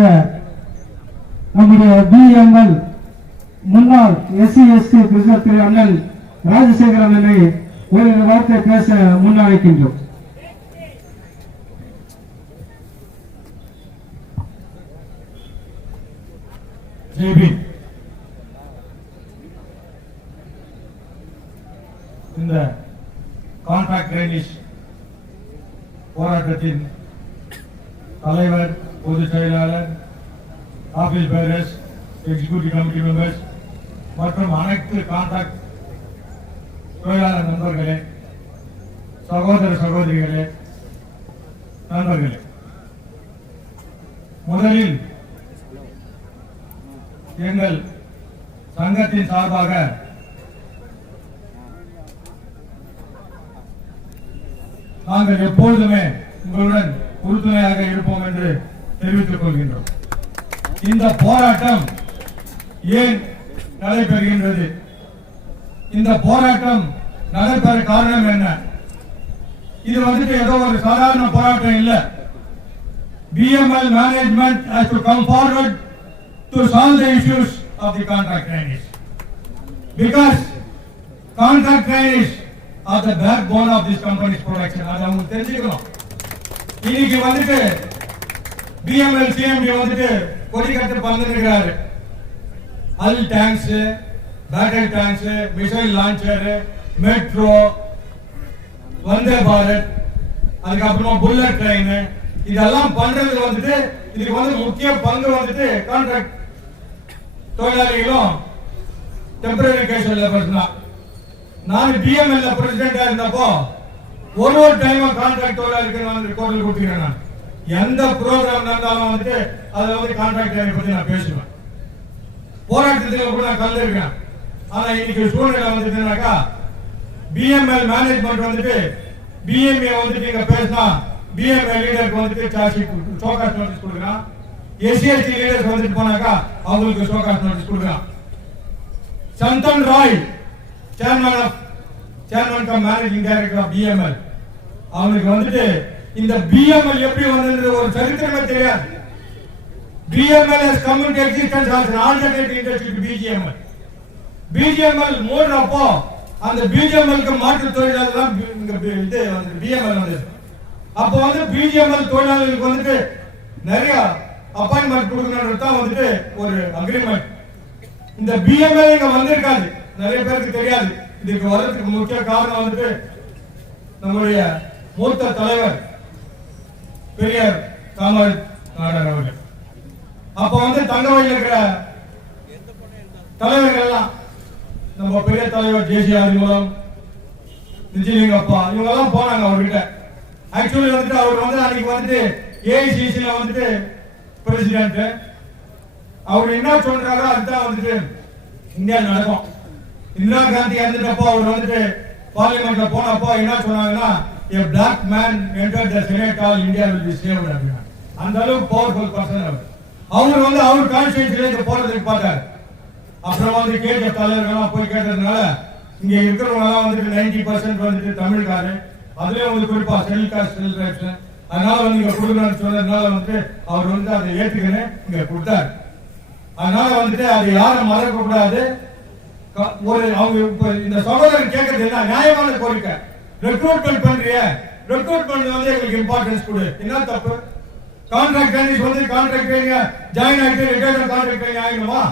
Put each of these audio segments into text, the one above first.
பேசிய நம்முடைய பிஎம்எல் முன்னாள் SC/ST பிரிசிபல் திரு அண்ணன் ராஜசேகர் அண்ணனை ஒரு வார்த்தை பேச முன்னழைக்கின்றோம். இந்த கான்ட்ராக்ட் ட்ரைனிஷ் போராட்டத்தின் தலைவர், பொதுச் செயலாளர், office bearers, executive committee members மற்றும் அனைத்து கான்ட்ராக்ட் தொழிலாளர் நண்பர்களே, சகோதர சகோதரிகளே, நண்பர்களே, முதலில் எங்கள் சங்கத்தின் சார்பாக நாங்கள் எப்பொழுதுமே உங்களுடன் உறுதுணையாக இருப்போம் என்று தெரிவித்துக் கொள்கின்றோம். இந்த போராட்டம் ஏன் நடைபெறுகின்றது? இந்த போராட்டம் நடைபெற காரணம் என்ன? இது வந்துட்டு ஏதோ ஒரு சாதாரண போராட்டம் இல்ல. BML management has to come forward to solve the issues of the contract trainees, because contract trainees are the backbone of this company's production. அதை அவங்க தெரிஞ்சுக்கணும். இன்னைக்கு வந்துட்டு BML CMD வந்துட்டு கொடி கட்டு பண்ணிருக்கிறாரு. அல் tanks, battery tanks, missile launcher, metro, Vande Bharat, அதுக்கப்புறம் புல்லட் ட்ரெயின், இதெல்லாம் பண்றது வந்துட்டு இதுக்கு வந்து முக்கிய பங்கு வந்துட்டு கான்ட்ராக்ட் தொழிலாளிகளும் டெம்பரரி கேஷுவல் லேபர்ஸ் தான். நான் BML பிரசிடென்டா இருந்தப்போ ஒரு டைம் கான்ட்ராக்ட் தொழிலாளிக்கு நான் கோரிக்கை கொடுத்துக்கிறேன். நான் எந்த ப்ரோக்ராம் நடந்தாலும் வந்துட்டு அதை வந்து கான்ட்ராக்ட் பத்தி நான் பேசுவேன். போராட்டத்தில் கூட நான் கலந்துருக்கேன். ஆனா இன்னைக்கு சூழ்நிலை வந்துட்டுனாக்கா BML மேனேஜ்மெண்ட் வந்துட்டு BMA வந்துட்டு நீங்க பேசினா BML லீடருக்கு வந்துட்டு ஷோகாஸ் நோட்டீஸ் கொடுக்குறான். SC/ST லீடர்ஸ் வந்துட்டு போனாக்கா அவங்களுக்கு ஷோகாஸ் நோட்டீஸ் கொடுக்குறான். Chandan Rai, chairman cum managing director of BML, அவங்களுக்கு வந்துட்டு இந்த BML எப்படி வந்தது ஒரு சரித்திரமே தெரியாது. BML has come into existence as an alternate industry to BGML. BGML மூடுறப்போ அந்த BGML-க்கு மாற்று தொழிலாளர்கள் இங்க இது வந்து BML வந்து அப்போ வந்து BGML தொழிலாளர்களுக்கு வந்துட்டு நிறைய அப்பாயின்மெண்ட் கொடுக்கணும்ன்றது தான் வந்துட்டு ஒரு அக்ரிமெண்ட். இந்த BML இங்க வந்திருக்காது, நிறைய பேருக்கு தெரியாது. இதுக்கு வர்றதுக்கு முக்கிய காரணம் வந்துட்டு நம்முடைய மூத்த தலைவர் பெரியார் காமராஜ் நாடார் அவர்கள். அப்ப வந்து தங்கவழியில் இருக்கிற தலைவர்கள் எல்லாம் நம்ம பெரிய தலைவர் JC ஆதிமூலம், நிஜலிங்கப்பா, இவங்க எல்லாம் போனாங்க அவர்கிட்ட. ஆக்சுவலி வந்துட்டு அவர் வந்து அன்னைக்கு வந்துட்டு AICC-ல வந்துட்டு பிரசிடென்ட். அவர் என்ன சொல்றாரோ அதுதான் வந்துட்டு இந்தியா நடக்கும். இந்திரா காந்தி இறந்துட்டப்போ அவர் வந்துட்டு பார்லிமெண்ட்ல போனப்போ என்ன சொன்னாங்கன்னா, a black man entered the Senate hall, India will be saved அப்படின்னா. அந்த அளவுக்கு பவர்ஃபுல் பர்சன் அவர். அவர் வந்து அவர் கான்ஸ்டிடியூஷன்ல போறதுக்கு பார்த்தார். அப்புறம் வந்து கேட்ட தலைவர்கள்லாம் போய் கேட்டதுனால இங்க இருக்கிறவங்க எல்லாம் வந்துட்டு 90% வந்துட்டு தமிழ்காரர், அதுலயும் வந்து குறிப்பா செல் காஸ்ட் செல் ரைட்ஸ், அதனால வந்து இங்க கொடுக்கணும்னு சொன்னதுனால வந்து அவர் வந்து அதை ஏற்றுக்கணும் இங்க கொடுத்தார். அதனால வந்துட்டு அது யாரும் மறக்க கூடாது. ஒரு அவங்க இப்ப இந்த சகோதரர் கேட்கறது என்ன நியாயமான கோரிக்கை. ரெக்ரூட்மெண்ட் பண்றிய, ரெக்ரூட்மெண்ட் வந்து எங்களுக்கு இம்பார்ட்டன்ஸ் கொடு. என்ன தப்பு? கான்ட்ராக்ட் ட்ரைனிஸ் வந்து கான்ட்ராக்ட் ட்ரைனிங் ஜாயின் ஆகிட்டு ரிட்டையர்மெண்ட் கான்ட்ராக்ட் ட்ரைனிங் ஆகணுமா?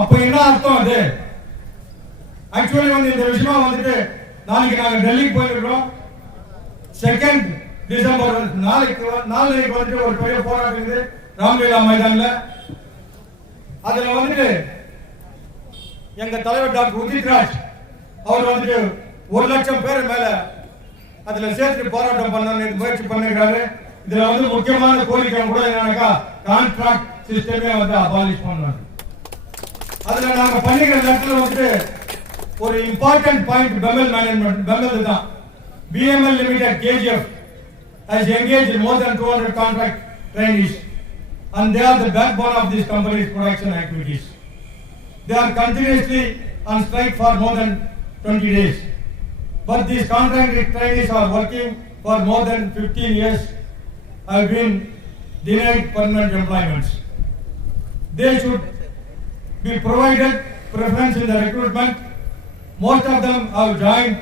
அப்ப என்ன அர்த்தம் அது? ஆக்சுவலி வந்து இந்த விஷயம் வந்துட்டு நாளைக்கு நாங்க டெல்லிக்கு போயிருக்கிறோம். 2 டிசம்பர் நாளைக்கு வந்துட்டு ஒரு பெரிய போராட்டம் இருக்குது ராம்லீலா மைதான்ல. அதுல வந்துட்டு எங்க தலைவர் டாக்டர் உதித் ராஜ் அவர் வந்துட்டு 1 லட்சம் பேர் மேல அதுல சேர்த்து போராட்டம் பண்ண முயற்சி பண்ணிருக்காரு. இதுல வந்து முக்கியமான கோரிக்கை கூட என்னன்னாக்கா கான்ட்ராக்ட் சிஸ்டமே வந்து அபாலிஷ் பண்ணணும். அதுல நாங்க பண்ணிக்கிற இடத்துல வந்துட்டு ஒரு important point BEML management, BEML தான். BML Limited KGF has engaged more than 200 contract trainees and they are the backbone of this company's production activities. They are continuously on strike for more than 20 days. But these contract trainees are working for more than 15 years have been denied permanent employments. They should be provided preference in the recruitment. Most of them have joined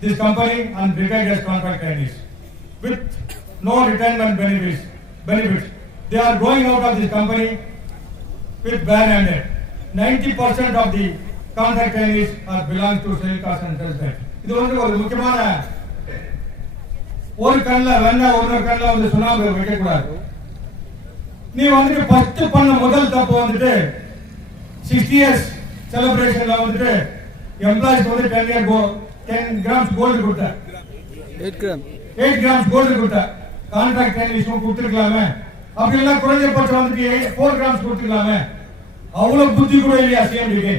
this company and retired as contract trainees with no retirement benefits. They are going out of this company with bare-handed. 90% of the contract trainees are belong to Selcos and Telnet. இது வந்து ஒரு முக்கியமான ஒரு கண்ணில் வேணா ஒரு கண்ணில் வந்து சுனாமி வைக்கக்கூடாது. நீ வந்துட்டு ஃபர்ஸ்ட் பண்ண முதல் தப்பு வந்துட்டு 60 years செலிப்ரேஷன்ல வந்துட்டு எம்ப்ளாயிஸ் வந்து 10 grams கோல்டு கொடுத்த 8 grams கோல்டு கொடுத்த கான்ட்ராக்ட் ட்ரைனிங்ஸும் கொடுத்துருக்கலாமே. அப்படி எல்லாம் குறைஞ்சபட்சம் வந்துட்டு 4 grams கொடுத்துருக்கலாமே. அவ்வளவு புத்தி கூட இல்லையா சிஎம்டிக்கு?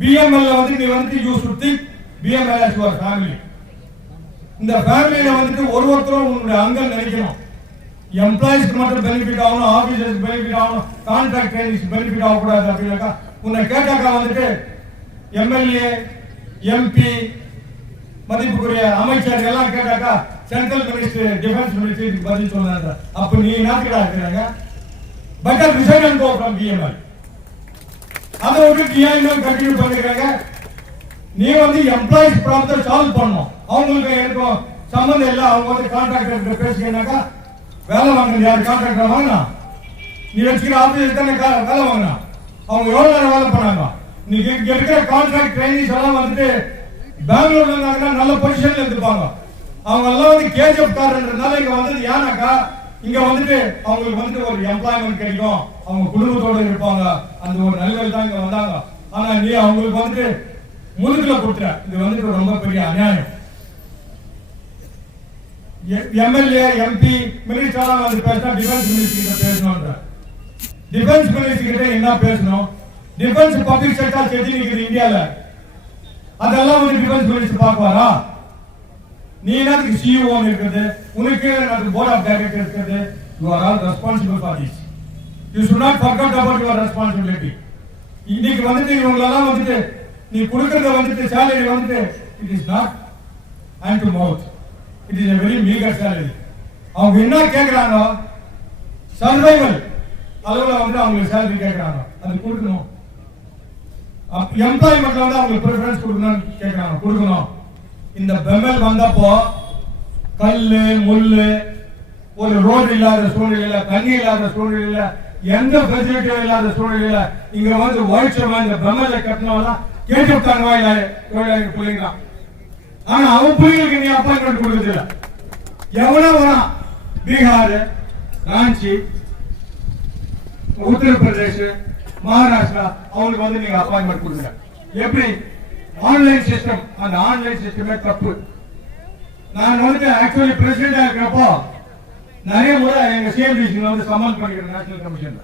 பிஎம்எல்ல வந்து நீ வந்து you should think PML as your family. இந்த ஃபேமிலியில வந்துட்டு ஒருத்தரும் உங்களுடைய அங்கம் நினைக்கணும். எம்ப்ளாயிஸ்க்கு மட்டும் பெனிஃபிட் ஆகணும், ஆபீசர்ஸ் பெனிஃபிட் ஆகணும், கான்ட்ராக்ட் ட்ரைனிங்ஸ் பெனிஃபிட் ஆகக்கூடாது. அப்படின்னாக்கா உன்னை கேட்டாக்கா வந்துட்டு எம்எல்ஏ எம்பி மதிப்புக்குரிய அமைச்சர் எல்லாம் கேட்டாக்கா சென்ட்ரல் மினிஸ்டர் டிஃபென்ஸ் மினிஸ்டர் பதில் சொன்னாங்க. அப்ப நீ நாட்டுக்கா இருக்கிறாங்க better resign and go from BML. அதை விட்டு ஏன் கண்டினியூ பண்ணிக்கிறாங்க? நீ வந்து எம்ப்ளாயிஸ் ப்ராப்ளத்தை சால்வ் பண்ணணும். அவங்களுக்கு எனக்கும் சம்பந்தம் இல்லை. அவங்க வந்து கான்ட்ராக்டர் பேசினாக்கா வேலை வாங்க யாரு கான்ட்ராக்டர் வாங்கினா நீ வச்சுக்கிற ஆபீஸ் தானே வேலை வாங்கினா அவங்க எவ்வளவு நேரம் வேலை பண்ணாங்க? நீ இங்க இருக்கிற கான்ட்ராக்ட் ட்ரைனிஸ் எல்லாம் வந்துட்டு பெங்களூர்ல இருந்தாங்கன்னா நல்ல பொசிஷன்ல இருந்துப்பாங்க. அவங்க எல்லாம் வந்து கேஜிஎஃப் காரன்றதுனால இங்க வந்தது ஏன்னாக்கா இங்க வந்துட்டு அவங்களுக்கு வந்துட்டு ஒரு எம்ப்ளாய்மெண்ட் கிடைக்கும், அவங்க குடும்பத்தோட இருப்பாங்க, அந்த ஒரு நல்லது தான் இங்க வந்தாங்க. ஆனா நீ அவங்களுக்கு வந்துட்டு முதுகுல கொடுத்துற. இது வந்துட்டு ரொம்ப பெரிய அநியாயம். எம்எல்ஏ எம்பி மினிஸ்டர் வந்து பேசினா டிஃபென்ஸ் மினிஸ்டர் கிட்ட பேசணும்ன்ற. டிஃபென்ஸ் மினிஸ்டர் கிட்ட என்ன பேசணும்? டிஃபென்ஸ் பப்ளிக் செக்டார் செஞ்சு நிக்குது இந்தியால. அதெல்லாம் வந்து டிஃபென்ஸ் மினிஸ்டர் பாக்குவாரா? நீ என்னதுக்கு சிஇஓ இருக்குது, உனக்கு எனக்கு போர்ட் ஆஃப் டைரக்டர் இருக்குது. You are all responsible for this. You should not forget about your responsibility. இன்னைக்கு வந்துட்டு இவங்களெல்லாம் வந்துட்டு நீ கொடுக்கறத வந்துட்டு சேலரி வந்துட்டு it is not hand to mouth. It is a very meager salary. அவங்க என்ன கேட்கறாங்க? சர்வைவல் அளவுல வந்து அவங்க சேலரி கேட்கறாங்க, அது கொடுக்கணும். எம்ப்ளாய்மெண்ட்ல வந்து அவங்களுக்கு ப்ரிஃபரன்ஸ் கொடுக்கணும்னு கேட்கறாங்க, கொடுக்கணும். இந்த பெமல் வந்தப்போ கல்லு முள்ளு ஒரு ரோடு இல்லாத சூழ்நிலையில, தண்ணி இல்லாத சூழ்நிலையில, எந்த ஃபெசிலிட்டியும் இல்லாத சூழ்நிலையில இங்க வந்து ஒயிட்சமா இந்த பெமலை கட்டினவெல்லாம் கேட்டுட்டாங்க பிள்ளைங்க. ஆனா அவன் பிள்ளைங்களுக்கு நீ அப்பாயின்மெண்ட் கொடுக்கறதில்ல. எவ்வளவு வரான்? பீகார், ராஞ்சி, உத்தரப்பிரதேஷ், மகாராஷ்டிரா, அவங்களுக்கு வந்து நீங்க அப்பாயின்மெண்ட் கொடுங்க. எப்படி? Online system. அந்த ஆன்லைன் சிஸ்டமே தப்பு. நான் வந்து ஆக்சுவலி பிரசிடென்டா இருக்கிறப்போ நிறைய முறை எங்க சிஎம்டிசி வந்து சம்மன் பண்ணிக்கிறேன் நேஷனல் கமிஷன்ல.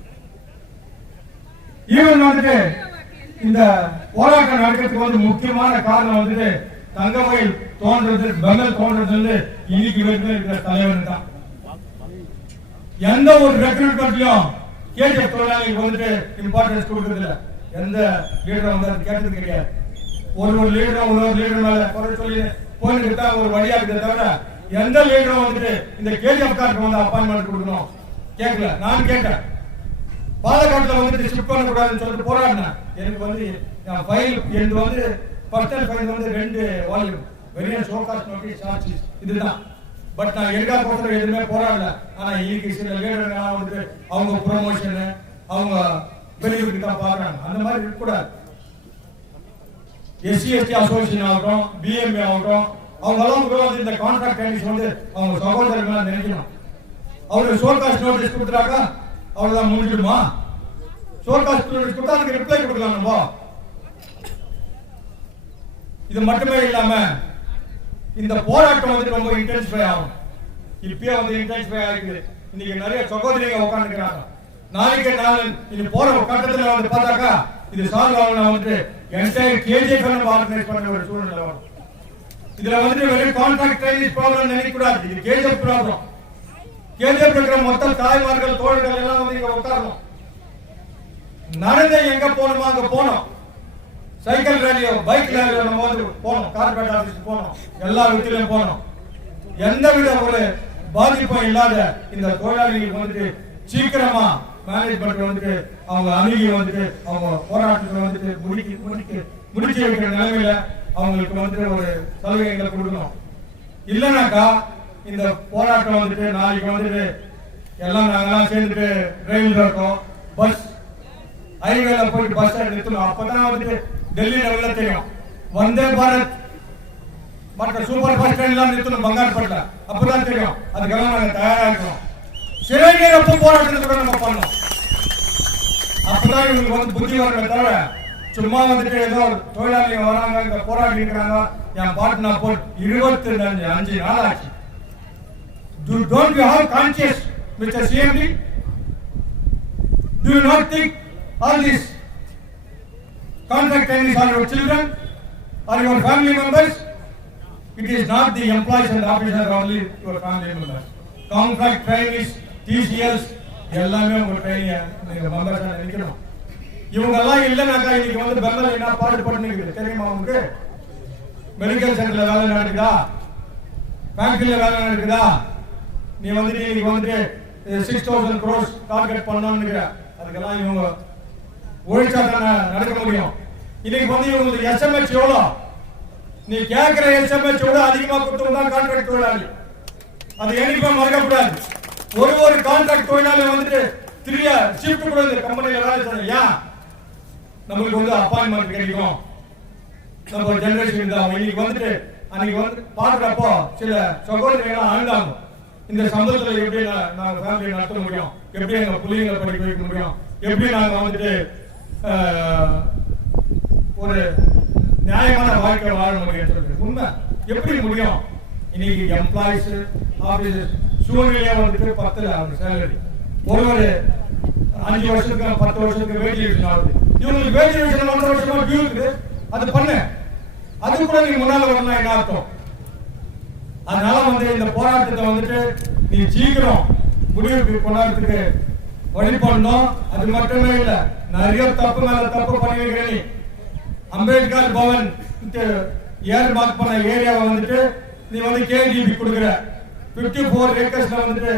ஈவன் வந்துட்டு இந்த போராட்டம் நடக்கிறதுக்கு வந்து முக்கியமான காரணம் வந்துட்டு தங்கமயில் தோன்றது, பெமல் தோன்றது வந்து இன்னைக்கு வரைக்கும் இருக்கிற தலைவர் தான். எந்த ஒரு ரெக்ரூட்மெண்ட்லயும் கேஜிஎஃப் தொழிலாளிகளுக்கு வந்துட்டு இம்பார்ட்டன்ஸ் கொடுக்கறது இல்லை. எந்த லீடரும் வந்து கேட்டது கிடையாது. ஒரு லீடரும் ஒரு லீடர் மேல குறை சொல்லி போயிட்டு தான் ஒரு வழியா இருக்கிறத தவிர எந்த லீடரும் வந்துட்டு இந்த கேஜிஎஃப் கார்டுக்கு வந்து அப்பாயின்மெண்ட் கொடுக்கணும் கேட்கல. நான் கேட்டேன், பாலக்காட்டுல வந்துட்டு ஷிஃப்ட் பண்ணக்கூடாதுன்னு சொல்லிட்டு போராடினேன். எனக்கு வந்து என் ஃபைல் எனக்கு வந்து பர்சனல் ஃபைல் வந்து 2 வால்யூம் வெரியன் ஷோகாஸ்ட் நோட்டீஸ் சார்ஜஸ் இதுதான். பட் நான் எதுக்காக போறது எதுவுமே போராடல. ஆனா இன்னைக்கு சில லீடர்கள் வந்துட்டு அவங்க ப்ரொமோஷன் அவங்க பெனிஃபிட் தான் பாக்குறாங்க. அந்த மாதிரி இருக்கக்கூடாது. எஸ்சி அசோசியேஷன் ஆகட்டும், பிஎம்ஏ ஆகட்டும், அவங்க எல்லாம் கூட வந்து இந்த கான்ட்ராக்ட் ட்ரைனிங்ஸ் வந்து அவங்க சகோதரர்களா நினைக்கணும். அவருக்கு ஷோகாஸ்ட் நோட்டீஸ் கொடுத்துட்டாக்கா அவ்வளவுதான் முடிஞ்சிடுமா? ஷோகாஸ்ட் நோட்டீஸ் கொடுத்தா அதுக்கு ரிப்ளை கொடுக்கலாம் நம்ம. இது மட்டுமே இல்லாம இந்த போராட்டம் வந்து ரொம்ப இன்டென்சிஃபை ஆகும். இப்பயே வந்து இன்டென்சிஃபை ஆகிருக்கு. இன்னைக்கு நிறைய சகோதரிகள் உட்காந்துக்கிறாங்க. நாளைக்கு நாள் இனி போற கட்டத்துல வந்து பார்த்தாக்கா இது சால்வ் ஆகணும். வந்து என்டையர் கேஜிஎஃப் ஆர்கனைஸ் பண்ண ஒரு சூழ்நிலை வரும். இதுல வந்து வெறும் கான்ட்ராக்ட் ட்ரைனிங் ப்ராப்ளம் நினைக்க கூடாது. இது கேஜிஎஃப் ப்ராப்ளம். கேஜிஎஃப் இருக்கிற மொத்த தாய்மார்கள் தோழர்கள் எல்லாம் வந்து இங்க உட்காரணும். நடந்த எங்க போகணுமோ அங்க போனோம். சைக்கிள் ரேலியோ பைக் ரேலியோ நம்ம வந்து போனோம். கார்பரேட் ஆபீஸ் போனோம். எல்லா வீட்டிலும் போனோம். எந்தவித ஒரு பாதிப்பும் இல்லாத இந்த தொழிலாளிகளுக்கு வந்துட்டு சீக்கிரமா மேனேஜ்மெண்ட் வந்துட்டு அவங்க அணுகி வந்துட்டு அவங்க போராட்டத்தை வந்துட்டு முடிச்சு வைக்கிற நிலைமையில அவங்களுக்கு வந்துட்டு ஒரு சலுகைகளை கொடுக்கணும். இல்லைனாக்கா இந்த போராட்டம் வந்துட்டு நாளைக்கு வந்துட்டு எல்லாம் நாங்கெல்லாம் சேர்ந்துட்டு ரயில்ல இருக்கோம், பஸ் ஹைவேல போயிட்டு பஸ் நிறுத்தணும். அப்பதான் வந்துட்டு டெல்லி லெவல்ல தெரியும் வந்தே பாரத் மற்ற சூப்பர் ஃபாஸ்ட் ட்ரெயின் எல்லாம் நிறுத்தணும் பங்காருப்பேட்ல, அப்பதான் தெரியும். அதுக்கெல்லாம் நாங்க தயாரா இருக்கோம். சிறைநீரப்பு போராட்டத்துக்கு நம்ம பண்ணோம். அப்பதான் இவங்களுக்கு வந்து புத்தி வரவே தவிர சும்மா வந்துட்டு ஏதோ தொழிலாளிகள் வராங்க இங்க போராடி இருக்கிறாங்க என் பாட்டு நான் போட்டு 25 நாள் ஆச்சு. Don't you have conscience, Mr. CMD? Do you not think all these contract trainees are your children or your family members? It is not the employees and officers only your family members. Contract trainees, TCS, எல்லாமே உங்க ட்ரெயினியா நீங்க மெம்பர்ஸா நினைக்கணும். இவங்க எல்லாம் இல்லைனாக்கா இன்னைக்கு வந்து பெங்களூர் என்ன பாடுபட்டு நிற்குது தெரியுமா உங்களுக்கு? மெடிக்கல் சென்டர்ல வேலை நடக்குதா, பேங்க்ல வேலை நடக்குதா, நீ வந்துட்டு இன்னைக்கு வந்துட்டு 6000 crores டார்கெட் பண்ணணும்னு அதுக்கெல்லாம் இவங்க ஒழிச்சா தானே நடக்க முடியும். இன்னைக்கு வந்து இவங்களுக்கு எஸ்எம்ஹெச் எவ்வளோ? நீ கேட்கிற எஸ்எம்ஹெச் விட அதிகமா கொடுத்தா கான்ட்ராக்ட் தொழிலாளி. அது என்னைக்குமே மறக்கக்கூடாது. ஒரு கான்ட்ராக்ட் தொழிலாளி வந்துட்டு 3 ஷிஃப்ட் கூட இந்த கம்பெனில வேலை செய்யணும். ஏன் நம்மளுக்கு வந்து அப்பாயின்மெண்ட் கிடைக்கும். நம்ம ஜெனரேஷன் தான் இன்னைக்கு வந்துட்டு அன்னைக்கு வந்து பாக்குறப்போ சில சகோதரிகள் ஆழ்ந்தாங்க. இந்த சம்பளத்துல எப்படி நாங்க ஃபேமிலி நடத்த முடியும், எப்படி எங்க பிள்ளைங்களை படிக்க வைக்க முடியும், எப்படி நாங்க வந்துட்டு ஒரு நியாயமான வாழ்க்கை வாழ முடியும். உண்மை எப்படி முடியும்? இன்னைக்கு எம்ப்ளாயிஸ் ஆபீசர்ஸ் சூழ்நிலையா வந்துட்டு 10 அவங்க சேலரி ஒரு 5 வருஷத்துக்கு 10 வருஷத்துக்கு வேஜ் ரிவிஷன் ஆகுது. இவங்களுக்கு வேஜ் ரிவிஷன் 1 வருஷமா டியூ இருக்குது. அது பண்ணு, அது கூட நீ முன்னால வரணும் என்ன அர்த்தம்? அதனால வந்து இந்த போராட்டத்தை வந்துட்டு நீ சீக்கிரம் முடிவுக்கு கொண்டாடுறதுக்கு வழி பண்ணணும். அது மட்டுமே இல்ல, நிறைய தப்பு மேல தப்பு பண்ணிருக்க. நீ அம்பேத்கர் பவன் ஏர் மார்க் பண்ண ஏரியாவை வந்துட்டு நீ வந்து கேடிபி கொடுக்குற 54 ஏக்கர்ஸ்ல வந்துட்டு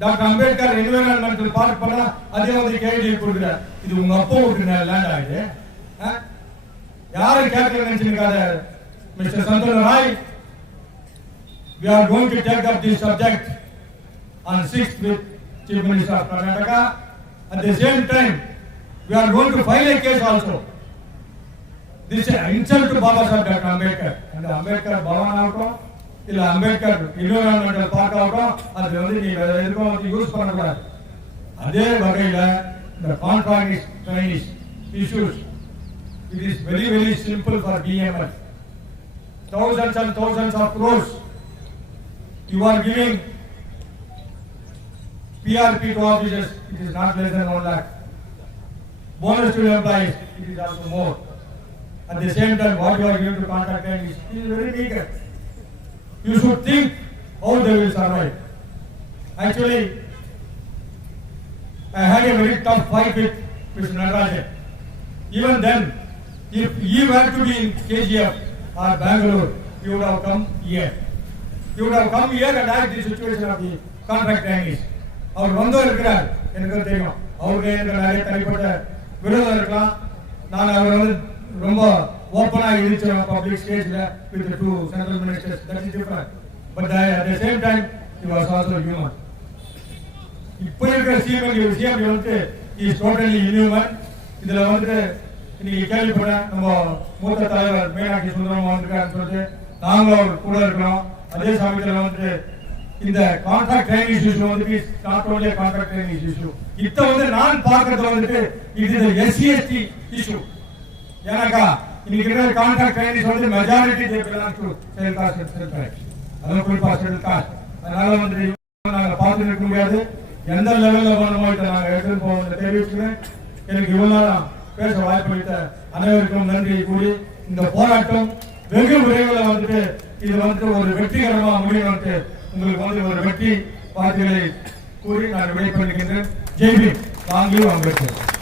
டாக்டர் அம்பேத்கர் என்விரான்மெண்டல் பார்க் பண்ணா அதே வந்து கேடிபி கொடுக்குற. இது உங்க அப்பா வீட்டு லேண்ட் ஆகுது. யாரும் கேட்கல நினைச்சிருக்காத மிஸ்டர் சந்தன Rai. We are going to take up this subject on 6th with Chief Minister of Karnataka. At the same time, we are going to file a case also. This is an insult to Baba Saheb Dr. Ambedkar. And the Ambedkar Bhavan ஆகட்டும் இல்ல Ambedkar environmental park ஆகட்டும், அது வந்து நீ எதுக்கும் வந்து use பண்ணக்கூடாது. அதே வகையில இந்த contract trainees issues, it is very very simple for BML. Thousands and thousands of crores you are giving PRP to officers. It is not less than 1 lakh. Bonus to employees, it is also more. At the same time, what you are giving to contract trainees is very meager. You should think how they will survive. Actually, I had a very tough fight with Mr. Natarajan. Even then, if you had to be in KGF or Bangalore, you would have come here. You would have come here and asked the situation of the contract trainees. அவர் வந்தோ இருக்கிறார் எனக்கு தெரியும். அவருக்கு எனக்கு நிறைய தனிப்பட்ட விரோதம் இருக்கலாம். நான் அவர் வந்து ரொம்ப ஓப்பனா இருந்துச்சு பப்ளிக் ஸ்டேஜ்ல with the 2 central ministers. That is different. But at the same time, he was also human. இப்போ இருக்கிற சிஎம் வந்து is totally inhuman. இதுல வந்து இன்னைக்கு கேள்விப்பட நம்ம மூத்த தலைவர் மீனாட்சி சுந்தரம் வந்திருக்காருன்னு சொல்லிட்டு நாங்களும் அவர் கூட இருக்கிறோம். அதே சமயத்தில் வந்து இந்த கான்ட்ராக்ட் ட்ரைனிஸ் இஷ்யூ வந்து not only contract trainees issue. இத வந்து நான் பார்க்கறது வந்துட்டு இது எஸ்சிஎஸ்டி இஷ்யூ. ஏனாக்கா இன்னைக்கு இருக்கிற கான்ட்ராக்ட் ட்ரைனிஸ் வந்து majority they belong to sell cost sell right. அதனால குறிப்பா செல் காஸ்ட். அதனால வந்து நாங்க பார்த்து நிற்க முடியாது. எந்த லெவல்ல பண்ணணுமோ இதை நாங்க எடுத்து போவோம் தெரிவிச்சுக்கிறேன். எனக்கு இவ்வளவு பேச வாய்ப்பளித்த அனைவருக்கும் நன்றி கூறி இந்த போராட்டம் வெகு விரைவில் வந்துட்டு இது வந்து ஒரு வெற்றிகரமா முடியும். உங்களுக்கு வந்து ஒரு வெற்றி வார்த்தைகளை கூறி நான் விடைபெறுகின்றேன். ஜெய் பீம். வாங்கி அம்பேத்கர்.